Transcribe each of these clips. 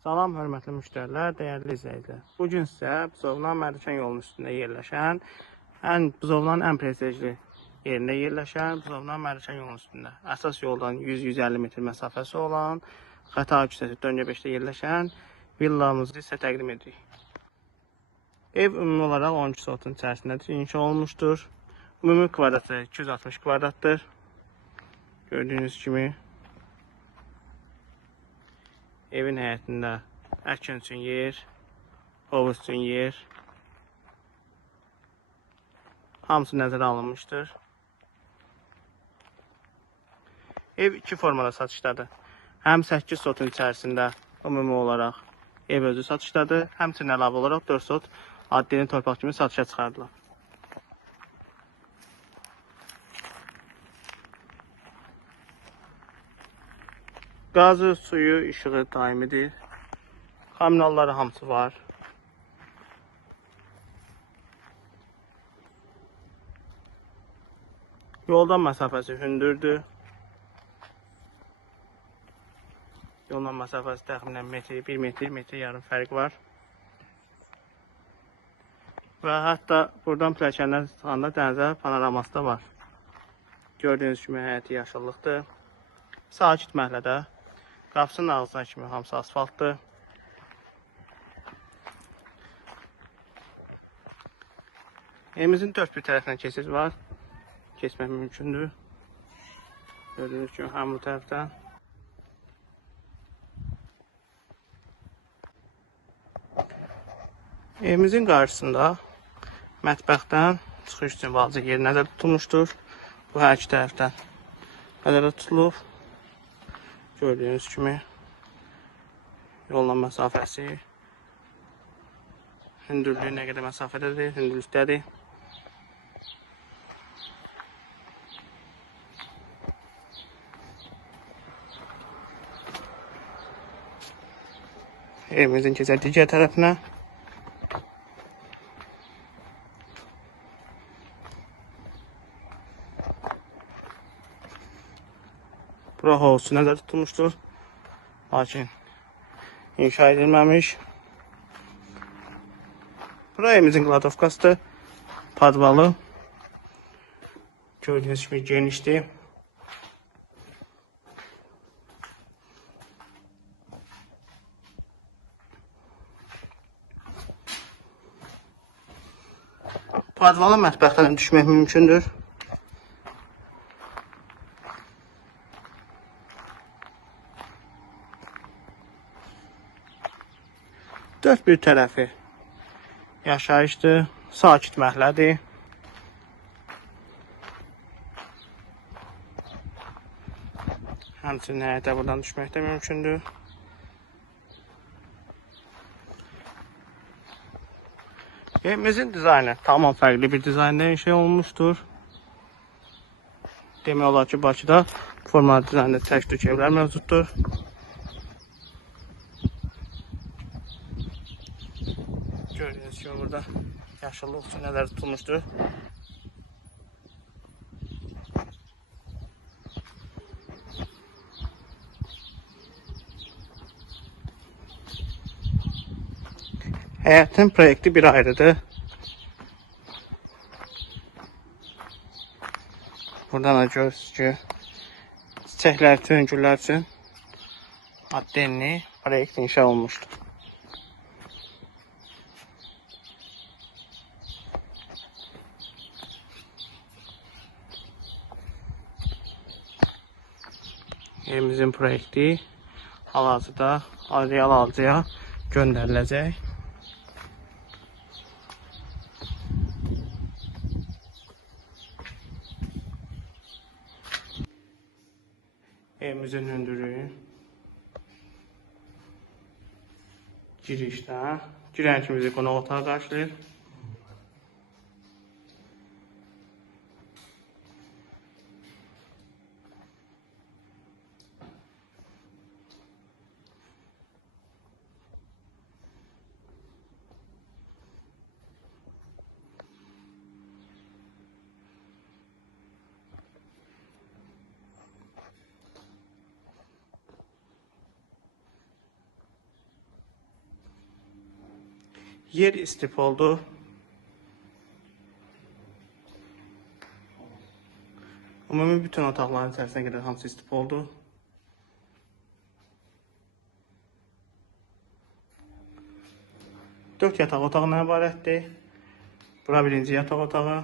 Salam, hörmətli müştərilər, dəyərli izləyicilər. Bugün sizə Buzovna Mərdəkan yolunun üstündə yerləşən, Buzovnanın ən prestijli yerində yerləşən Buzovna Mərdəkan yolunun üstündə əsas yoldan 100-150 metr məsafəsi olan Xətai küçəsi Döngə 5-də yerləşən villamızı sizə təqdim edirik. Ev ümumi olaraq 12 sotun içərisindədir, inşa olunmuşdur. Ümumi kvadratı 260 kvadratdır. Gördüyünüz kimi evin həyətində əkin üçün yer, hovuz üçün yer, hamısı nəzərə alınmışdır. Ev iki formada satışdadır. Həm 8 sotun içərisində ümumi olaraq ev özü satışdadır, həmçinin əlavə olaraq 4 sot adli torpaq kimi satışa çıxardılar. Qazı, suyu, işığı daimidir. Kommunalları hamısı var. Yoldan məsafəsi hündürdür. Yoldan məsafəsi təxminən metr, 1 metr, metr yarım fərq var. Və hətta buradan pilləkəndən çıxanda dənizə panoraması da var. Gördüyünüz kimi həyəti yaşıllıqdır. Sakit məhəllədə. Qapısının ağzına kimi hamısı asfaltdır. Evimizin dörd bir tərəfindən keçid var. Keçmək mümkündür. Gördüyünüz kimi həm bu tərəfdən. Evimizin qarşısında mətbəxdən çıxış üçün vacib yer nəzərdə tutulmuşdur. Bu hər iki tərəfdən nəzərdə tutulub. Gördüyünüz kimi yolla məsafəsi, hündürlüyü nə qədər məsafədədir, hündürlükdədir. Evimizin keçər digər tərəfinə. Bura hovuzu nəzərdə tutulmuşdur, lakin inşa edilməmiş. Bura evimizin kladovkasıdır, padvalı. Gördüyünüz kimi genişdir. Padvalı mətbəxdən düşmək mümkündür. Dörd bir tərəfi yaşayışdır, sakit məhəllədir. Həmçinin həyətə buradan düşmək də mümkündür. Evimizin dizaynı tamam fərqli bir dizaynda inşa olunmuşdur. Demək olar ki, Bakıda formalı dizaynda tək-tük evlər mövcuddur. Gördüyünüz kimi burada yaşıllıq üçün nəzərdə tutulmuşdur. Həyətin proyekti bir ayrıdır. Buradan da görürsünüz ki, çiçəklər üçün, güllər üçün addenli proyekt inşa olmuşdur. Evimizin proyekti hal-hazırda real alıcıya göndəriləcək. Evimizin hündürlüyü girişdə. Girən kimi bizi qonaq otağı qarşılayır. Yer istif oldu. Ümumi bütün otaqların içərisinə qədər hamısı istif oldu. Dörd yataq otağından ibarətdir. Bura birinci yataq otağı.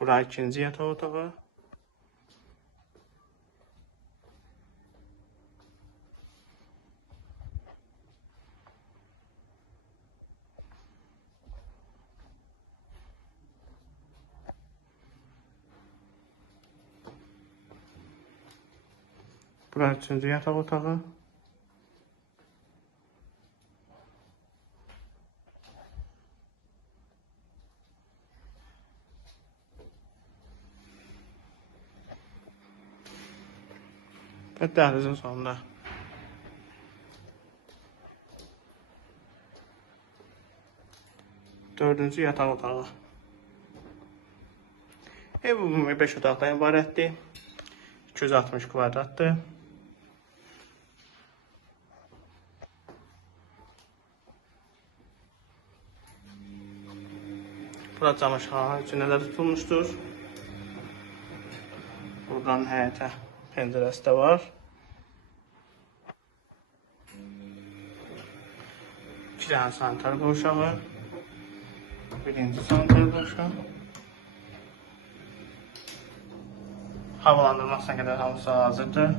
Bura ikinci yataq otağı. Bura üçüncü yataq otağı. Və dəhlizin sonunda. Dördüncü yataq otağı. Ev ümumi 5 otaqdan ibarətdir. 260 kvadratdır. Bura camaşırxananın içində də tutulmuşdur. Buradan həyətə pəncərəsi də var. İki dənə sanitar qovşağı. Birinci sanitar qovşağı. Havalandırmasına qədər hamısı hazırdır.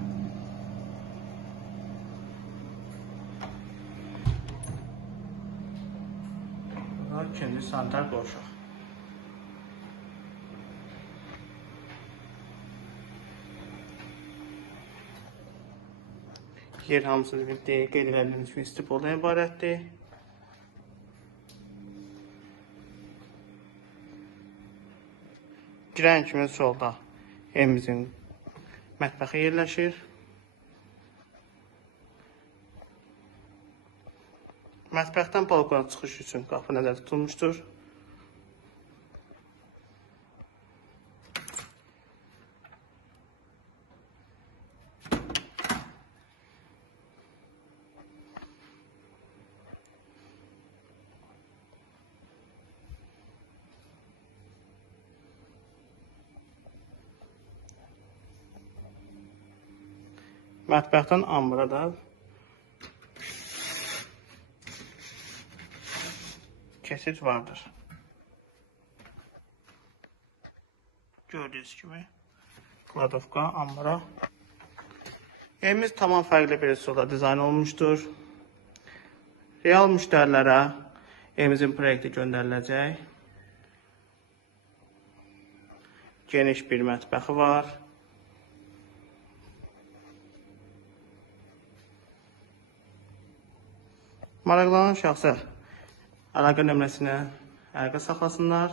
İkinci sanitar qovşaq. Yer hamısı qeyd edilmiş kimi istif oldan ibarətdir. Girən kimi solda evimizin mətbəxi yerləşir. Mətbəxdən balkona çıxış üçün qapı nəzərdə tutulmuşdur. Mətbəxdən ambara da keçid vardır. Gördüyünüz kimi kladovka, ambara. Evimiz tamam fərqli bir üsulda dizayn olmuşdur. Real müştərilərə evimizin proyekti göndəriləcək. Geniş bir mətbəxi var. Maraqlanan şəxslər əlaqə nömrəsinə əlaqə saxlasınlar.